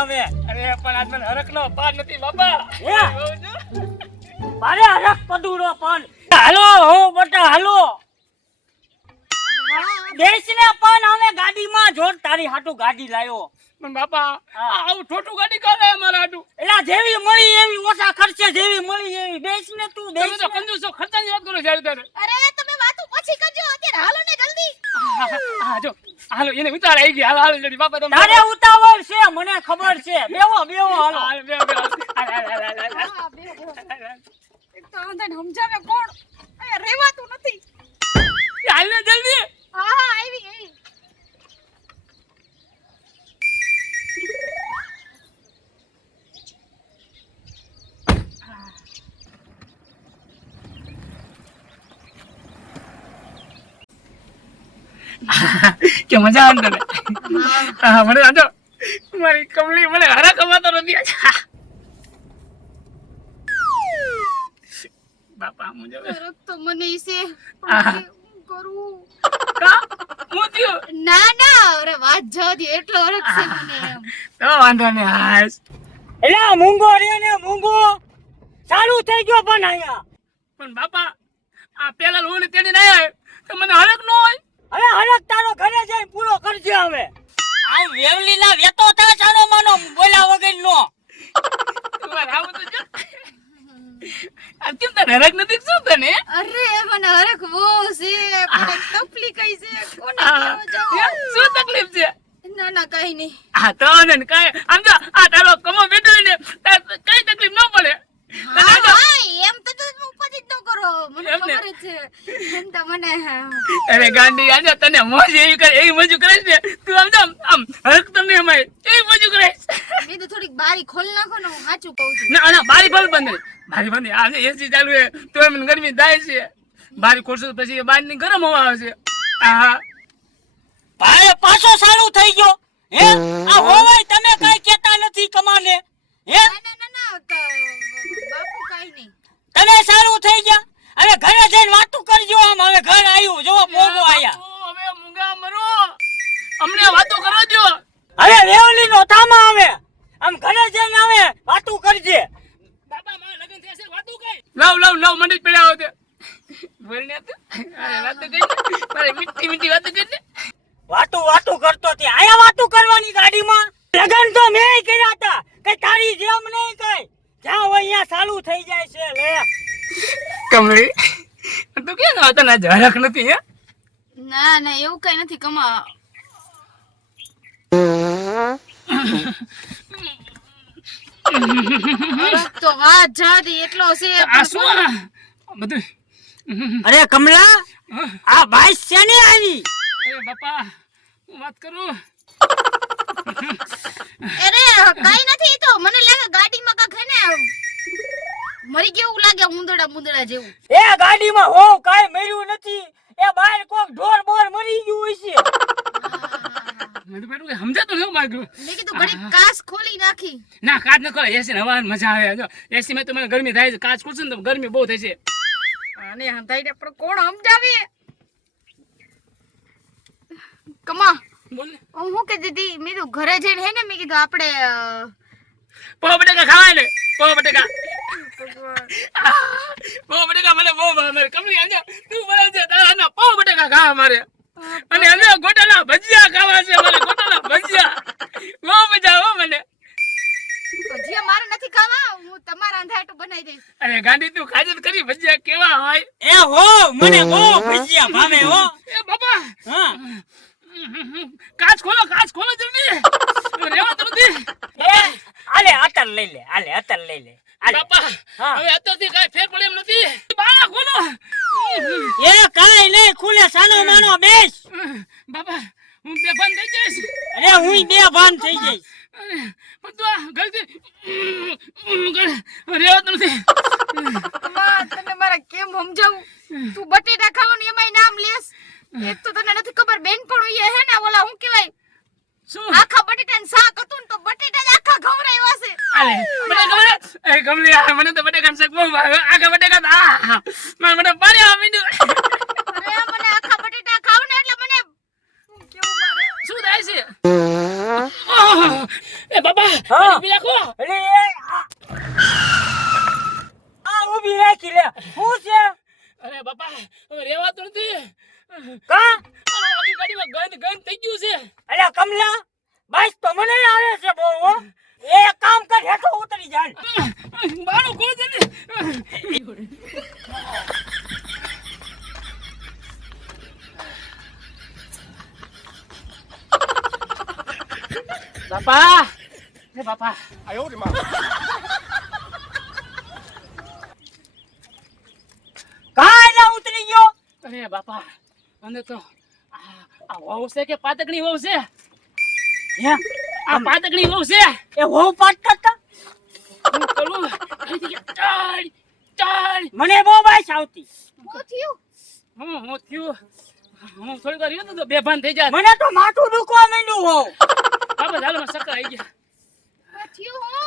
હવે. અરે પણ આજ મને હરખનો પાર નથી બાપા. હે? મારે હરખ પદુરો પણ. હાલો હો બટા હાલો. બેસને પણ હવે ગાડીમાં જોર તારી હાટુ ગાડી લાયો. પણ બાપા આવું ઠોઠું ગાડી કરે અમારા હાટુ. એલા જેવી મળી એવી ઓછા ખર્ચે જેવી મળી એવી બેસને તું તમે તો કંજૂસો ખર્ચાની વાત કરો જ્યારે ત્યારે. અરે તમે વાતો પછી કરજો અત્યારે હાલો ને જલ્દી. હા જો હાલો એને વિચાર આવી ગઈ. હાલો હાલો જલ્દી બાપા તમે. તારે ઉતાવળ છે મને ખબર છે. બેહો બેહો હાલો. હાલો બે બે હા બે એક તો આંધન સમજાવે કોણ અહીંયા રહેવાતું નથી. હાલ ને જલ્દી. હા હા આવી આવી. કે મજા આવે તને? હા મને આજો મારી કમલી મને હરખ અમાતો નથી. બાપા મુજબ રક તો મને ઈસે આહા. હું કરું. કા હું થયો ના ના અરે વાત જવા દે એટલો રક છે મને એમ. તો વાંધો નહીં. હાસ એલા મૂંગો રે ને મૂંગો ચાલુ થઈ ગયો પણ અહીંયા. પણ બાપા આ પેલા લોન તેડી ના આવે તો મને હરખ ન હોય. હવે હરખ તારો ઘરે જઈને પૂરો કરજે હવે. આ વેવલીના વેતો થા ચાનો માનો બોલ્યા વગર નો. તમારે આવું તો જો આ કેમ તને હરખ નથી શું તને? અરે મને હરખ બહુ છે પણ તકલીફ કઈ છે કોને આ, કહેવા જાઉં? શું તકલીફ છે? ના ના કઈ નહીં. આ તો ને કાય આમ જો આ તારો કમો બેઠો હોય ને કઈ તકલીફ ન પડે. હા હા એમ તો તમે ઉપાધિ જ ન કરો મને એમ ને? ખબર જ છે એમ તો મને અરે ગાંડી આજે તને મોજ એવી કરે એવી મજુ કરે છે તું આમ જો આમ હરખ તમને અમાય એવી મજુ કરે. મેં તો થોડીક બારી ખોલ નાખો ને હું સાચું કહું છું. ના ના બારી બંધ બંધ બારી બંધ આજે એસી ચાલુ છે તો એમ ગરમી થાય છે. બારી ખોલશો તો પછી બહાર ની ગરમ હવા આવે છે. હા ભાઈ પાછો ચાલુ થઈ ગયો. હે આ હોવાય તમે કઈ કેતા નથી કમાને. હે ના ના ના ના બાપુ કઈ નહીં. તમે ચાલુ થઈ ગયા. હવે ઘરે જઈને વાતું કરજો. આમ હવે ઘર આવ્યું જો પોગો આયા. હવે મુંગા મરો અમને વાતો કરવા દો. હવે વેવલી નો થામા આવે. આમ ઘરે જઈને આવે વાતું કરજે. બાબા મારા લગન થયા છે વાતો કઈ લવ મને જ પડ્યા હોતે બોલને તો અરે વાતો કઈ મારે મીઠી મીઠી વાતો કરી. વાતું કરતો તે આયા વાતું કરવાની ગાડીમાં. લગન તો મેં કર્યા હતા કે તારી જેમ નહીં કઈ જ્યાં હોય અહીંયા ચાલુ થઈ જાય છે. લે કમળી તું કે ના તને આજ હરખ નથી હે? ના ના એવું કઈ નથી કમા. હરખ તો વાત જાદી એટલો છે આ શું આ બધું? અરે કમલા આ બાઈસ છે ને આવી. એ બાપા હું વાત કરું. અરે કઈ નથી તો મને લાગે ગાડીમાં કાક હે ને મરી ગયું લાગે મુંદડા જેવું. એ ગાડીમાં હો કાઈ મર્યું નથી. એ બહાર કોક ઢોર બોર મરી ગયું હોય છે. મેં તો પેલું સમજાતું નહીં માગ્યું. મેં કીધું ઘડી કાચ ખોલી નાખી. ના કાચ ન કરો એસી ને હવા મજા આવે. જો એસી માં તો મને ગરમી થાય છે. કાચ ખુલશે ને તો ગરમી બહુ થાય છે. અને હંધાઈને પણ કોણ સમજાવે કમા. બોલ ને હું કે દીદી મેં તો ઘરે જઈને હે ને મેં કીધું આપણે પોહ બટેકા ખાવાય ને પોહ બટેકા. પોહ બટેકા મને બહુ ભાવે. કમલી આજો તું બોલે છે તારા ના પોહ બટેકા ખાવા મારે. અને અમે ગોટાના ભજીયા ખાવા છે. મને ગોટાના ભજીયા બહુ મજા આવે મને. ભજીયા મારે નથી ખાવા હું તમારા અંધાટું બનાવી દઈશ. અરે ગાંડી તું ખાજે તો ખરી ભજીયા કેવા હોય. એ હો મને બહુ ભજીયા ભાવે હો. એ બાબા હા કાચ ખોલો જલ્દી. રેવા તો નથી. એ આલે અતર લઈ લે. આલે અતર લઈ લે. આલે બાપા હા. હવે અત્યારથી કાંઈ ફેર પડે એમ નથી. બાળા ખોલો. એ કાઈ નહીં ખુલે સાનો માનો બેસ. બાબા હું બેભાન થઈ જઈશ. અરે હું બે ભાન થઈ જઈશ. અરે પણ તું આ ઘરથી રેવા તો નથી. કમા તને મારા કેમ સમજાવું તું બટેટા ખાવાનું એમાંય નામ લેસ. એક તો તને નથી ખબર બેનપણું એ હે ને ઓલા હું કહેવાય શું આખા બટેટાનું શાક હતું ને તો બટેટા જ આખા ખવરાવ્યા છે. આલે મને ખબર એ કમલી આ મને તો બટેકા શાક બહુ ભાવે. આખા બટેકા તો મને પાણી આવી દઉં. અરે મને આખા બટેટા ખાવ ને એટલે મને કેવું મારે શું થાય છે? એ બાબા હા. ઊભી રાખો. એટલે આ ઊભી રાખી લે શું છે અરે બાપા હવે રહેવાતું નથી. કા આખી ગાડીમાં ગંધ થઈ ગયું છે. અલ્યા કમલા બસ તો મને આવે છે બહુ હો. એ કામ કર હેઠો ઉતરી જા બારું ખોલ જલ્દી. બાપા હે બાપા કા એલા ઉતરી ગયો અરે બાપા અને તો આ વહુ છે કે પાતકની વહુ છે? હે આ પાતકની વહુ છે. એ હોવ પાટતા તા હું કરું અહીંથી કે ચાલ ચાલ. મને બહુ બાઈસ આવતી શું થયું? હું થયું હું થોડી વાર રહ્યો તો બેભાન થઈ જાય. મને તો માથું દુખવા માંડ્યું હોવ બાપા ચાલો મને ચક્કર આવી ગયા. શું થયું હો?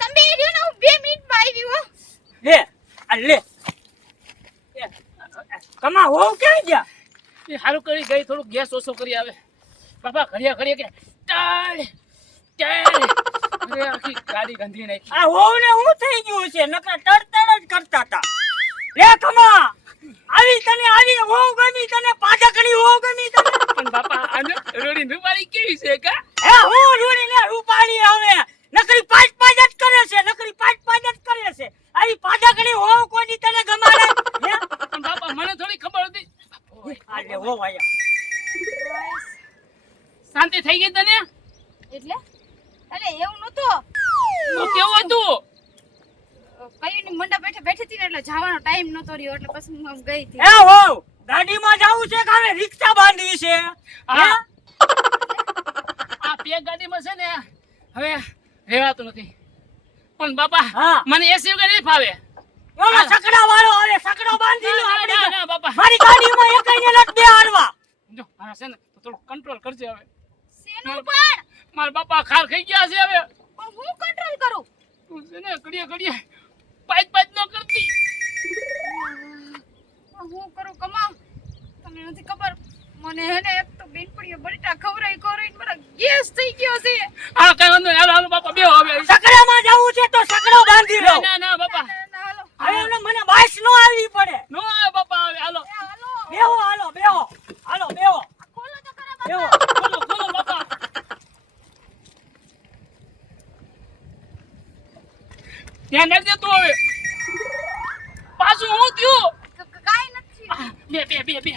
તમે રહ્યો ને હું 2 મિનિટમાં આવી હો. લે આ લે એ, કમા હોવ ક્યાં ગયા એ હારું કરી ગઈ થોડુંક ગેસ ઓછો કરી આવે. બાપા ઘડિયા કે ચાલ ચાલ. અરે આખી ગાડી ગંધી નાખી. આ હોવ ને હું થઈ ગયું છે નકર તડતડ જ કરતા તા લે કમા આવી હોવ ગમી તને પાદકડી હોવ ગમી તને પણ બાપા આને રોડી રૂપાળી કેવી છે કા? હે હું રૂડીને રૂપાળી હવે નકરી પાંચ પાંચ જ કરે છે નકરી પાંચ પાંચ જ કરે છે આવી પાદકડી હોવ કોની તને ગમાડે હે પણ બાપા મને થોડી ખબર હતી. આ લે હોવ આયા શાંતિ થઈ ગઈ તને? એટલે અલે એવું નતું તો કેવું હતું? કઈ ની મંડા બેઠી હતી ને એટલે જવાનો ટાઈમ નતો રહ્યો એટલે પછી હું આમ ગઈ હતી. હે હોવ ગાડીમાં જાવું છે કે હવે રિક્ષા બાંધવી છે હે હા. આ પેક ગાડીમાં છે ને હવે રહેવાતું નથી. પણ બાપા હા. મને એસી વગર નહીં ફાવે. ઓલો સકડા વાળો હવે સકડો બાંધી લો ના, આપણે ના, બાપા મારી ગાડીમાં એકઈને નથી બેહાડવા જો આ છે ને તો થોડું કંટ્રોલ કરજે હવે. શેનું પણ મારા બાપા ખાર ખાઈ ગયા છે હવે. પણ હું કંટ્રોલ કરું? તું છે ને ઘડીએ પાઇટ ન કરતી. હું કરું કમા તમને નથી ખબર મને હે ને એક તો બેનપણીએ બટેટા ખવરાઈ મારા ગેસ થઈ ગયો છે. આ કઈ વાંધો નહીં. હાલો બાપા બેહો હવે. સકડામાં જાવું છે તો સકડો બાંધી લો ના બાપા હાલો હવે એમને મને બાઈસ નો આવી પડે નો આવે બાપા હવે. હાલો હાલો બેહો હાલો બેહો ખોલો તો ખરા બેહો ખોલો બાપા. ધ્યાન રાખજે તું હવે. પાછું હું થયું? કાઈ નથી. બે જલ્દી બે.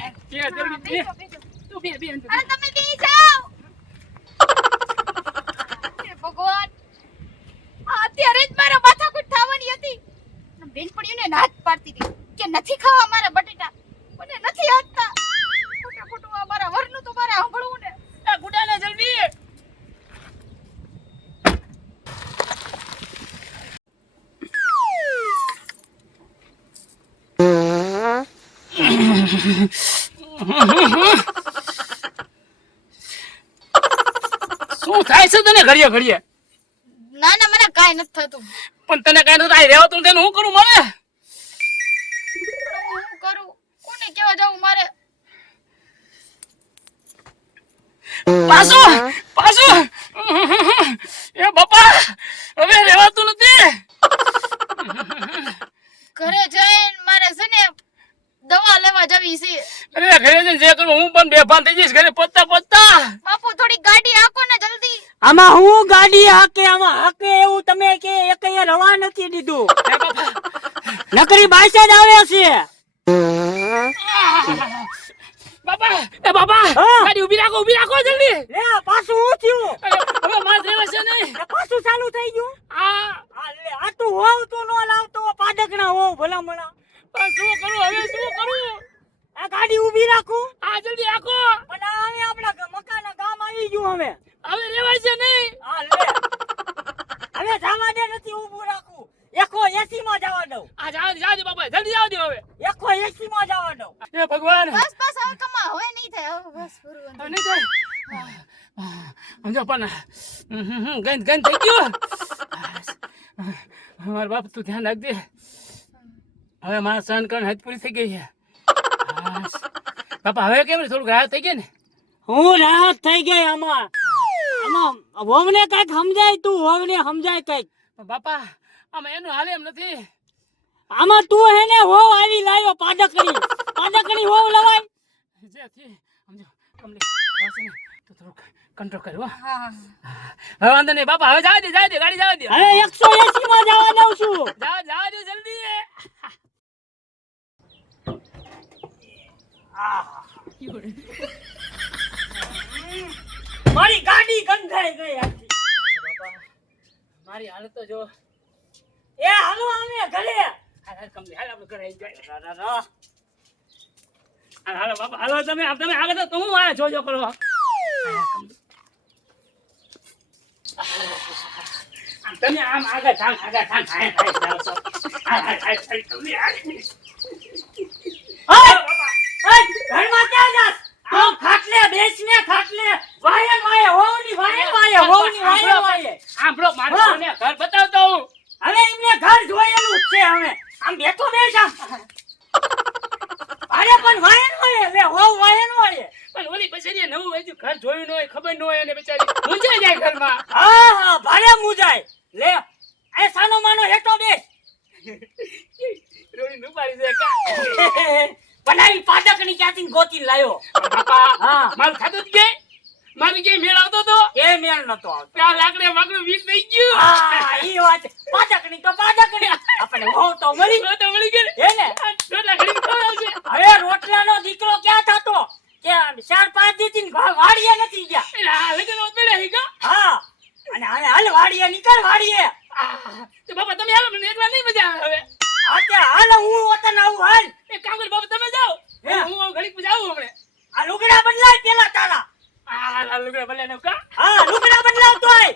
બેસો. તું બે અંદર. અરે તમે બી જાઓ. હે ભગવાન અત્યારે જ મારા માથાકૂટ થવાની હતી બેનપણીઓને ના જ પાડતી હતી કે નથી ખાવા મારા બટેટા મને નથી આપતા ખોટું આ મારા વરનું તો મારે સાંભળવું ને એ ગુડાને જલ્દી. શું થાય છે તને ઘડીએ? ના મને કાઈ નથી થતું પણ તને કઈ નથી રહેવાતું તેને હું કરું મારે? હું કરું કોને કેવા જાઉં મારે પાછું એ બાપા હવે રહેવાતું નથી. ઘરે જઈને મારે છે ને દવા લેવા જવી છે. અરે ઘરે જઈને જે કરું હું પણ બેભાન થઈ જઈશ ઘરે પહોંચતા બાપુ થોડી ગાડી આકો ને જલ્દી. આમાં હું ગાડી આમાં હાકે એવું તમે કે એક અહીંયા રવા નથી દીધું હે બાપા. નકરી બાઈસ જ આવે છે બાપા હા. ગાડી ઊભી રાખો જલ્દી. લે પાછું હું થયું હવે મારે રહેવાશે નહીં. એ પાછું ચાલુ થઈ ગયું આ લે આ તું હોવ તું નો લાવતો પાદકના હોવ ભલામણા પણ શું કરું હવે શું કરું? આ ગાડી ઊભી રાખું આ જલ્દી રાખો. પણ આ હવે આપણા મકાના ગામ આવી ગયું હવે હવે રહેવાશે નહીં. આ લે હવે જવા દે નથી ઊભું રાખું એકો એસી માં જવા દઉં આ જાવ દે બાપા જલ્દી જાવ દે હવે. એકો એસી માં જવા દઉં હે ભગવાન બસ હવે કમા હવે નહીં થાય હવે બસ પૂરું હવે નહીં થાય. સમજો પણ ગંધ થઈ ગયું. મારા બાપ તું ધ્યાન રાખજે. હવે મારા સહન ਕਰਨ હદ પૂરી થઈ ગઈ છે. બાપા હવે કેમ થોડુંક રાહત થઈ ગઈ ને? હું રાહત થઈ ગઈ આમાં વહુને કઈક સમજાય, તું વહુને સમજાય કઈક. પણ બાપા આમાં એનું હાલે એમ નથી. આમાં તું હે ને વહુ આવી લાવ્યો પાદકણી વહુ લવાય. જે થી સમજો કમલી વાસે ને તો થોડુંક કંટ્રોલ કર્યો. હા હવે વાંધો નહીં બાપા, હવે જવા દે ગાડી જવા દે. હવે 180 માં જવા દઉં છું. જવા દે જલ્દી. મારી ગાડી ગંધાઈ ગઈ આખી. બાપા મારી હાલત તો જો. એ હાલો અમે ઘરે. હાલ કમલી હાલ આપણે ઘરે આવી જાય. રા. હાલો બાપા હાલો, તમે આગળ તો હું આ જોજો કરો. તમે આમ આગળ થાક ઘરમાં ક્યાં જાસ? આમ ખાટલે બેસને ખાટલે વાયે હોવની વાયે. આપણો માણસોને ઘર બતાવતો હું. હવે એમને ઘર જોયેલું જ છે. હવે આમ બેઠો બેસ આમ. અરે પણ વાયે લે હોવ વાયે. પણ ઓલી બચારી નવું વેચ્યું ઘર જોયું ન હોય, ખબર ન હોય, અને બચારી મૂંઝાઈ જાય ઘરમાં. હા ભારે મુજાય. લે એ સાનો માનો હેઠો બેસ. રોડી નુપાડી છે કા. બનાવી પાદકણી ક્યાંથી ગોતીને લાયો. બાપા હા. મારું ખાતું જ કે મારી કે મેળ આવતો તો એ મેળ નતો આવતો. ત્યાં લાકડે વાકડું વીજ થઈ ગયું. હા ઈ વાત. પાદકણી તો પાદકણી. આપણે હોવ તો મળી તો તો મળી ગઈ હે ને. રોટલા ઘડી ખવડાવશે. હવે રોટલાનો દીકરો ક્યાં થતો કે 4-5 દીથી વાડીએ નથી ગયા. એટલે આ લગન ઓતમેળે હી કા. હા અને હવે હાલ વાડીએ નીકળ વાડીએ. તો બાપા તમે હાલો, મને એકલા નહીં મજા આવે હવે. અત્યારે હાલ હું વતન આવું હાલ. એક કામ કર બાપા, તમે જાઓ, હે. હું ઘડીક પછી આવું હમણે. આ લુગડા બદલાય પેલા તારા. આ લુગડા ભલે નો કા. હા લુગડા બદલાવતો હોય.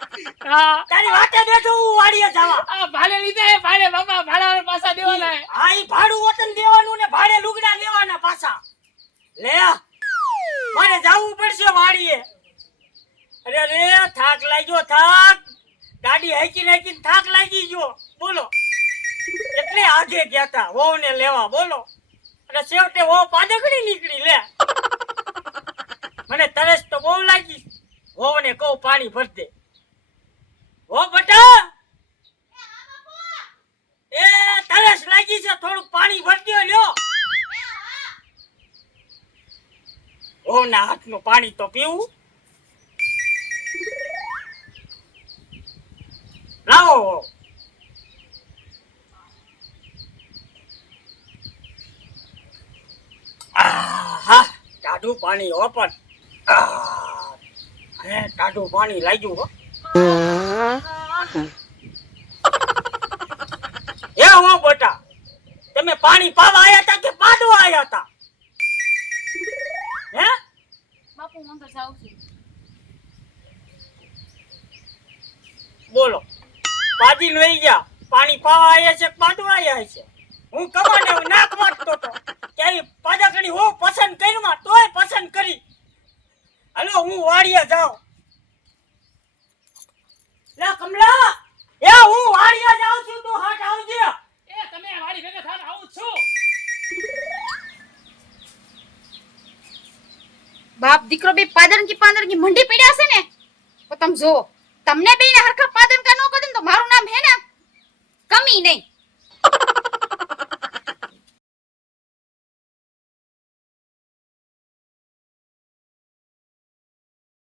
હા તારી વાટે બેઠો હું વાડીએ જવા. આ ભાડે લીધા હે, ભાડે બાપા ભાડા પાછા દેવાના હે. હા ઈ ભાડું વતન દેવાનું ને ભાડે લુગડા લેવાના પાછા. લે મારે જાવું પડશે વાડીએ. અરે રે થાક લાગ્યો થાક. ગાડી હાંકીને થાક લાગી ગયો. બોલો એટલે આજે ગયા તા વહુને લેવા. બોલો અને છેવટે વહુ પાદકડી નીકળી. લે મને તરસ તો બહુ લાગી. વહુને કહું પાણી ભર દે. હો બટા એ તરસ લાગી છે, થોડું પાણી ભર દ્યો. લ્યો વહુના હાથનું પાણી તો પીવું. લાવો. આહા ટાઢું પાણી હો. પણ હે ટાઢું પાણી લાગ્યું હો. એ હો બેટા, તમે પાણી પાવા આયા હતા કે પાડવા આયા હતા? હે બાપુ હું તો જાઉં છું. બોલો પાજી લઈ ગયા. પાણી પાવા આયા છે કે પાડવા આયા છે? હું કમાને નાક વાટતો તો ત્યારે પાદકણી હું પસંદ કરીમાં તોય પસંદ કરી. હાલો હું વાડીએ જાઉં. લે કમલા એ હું વાડીએ જાઉં છું, તું હાટ આવજે. એ તમે વાડી ભેગા થાને આવું છું. બાપ દીકરો બે પાદન કી મંડી પડ્યા છે ને, તો તમે જો તમને બેને હરખા પાદન કા નો કદન તો મારું નામ હે ને કમી નહીં.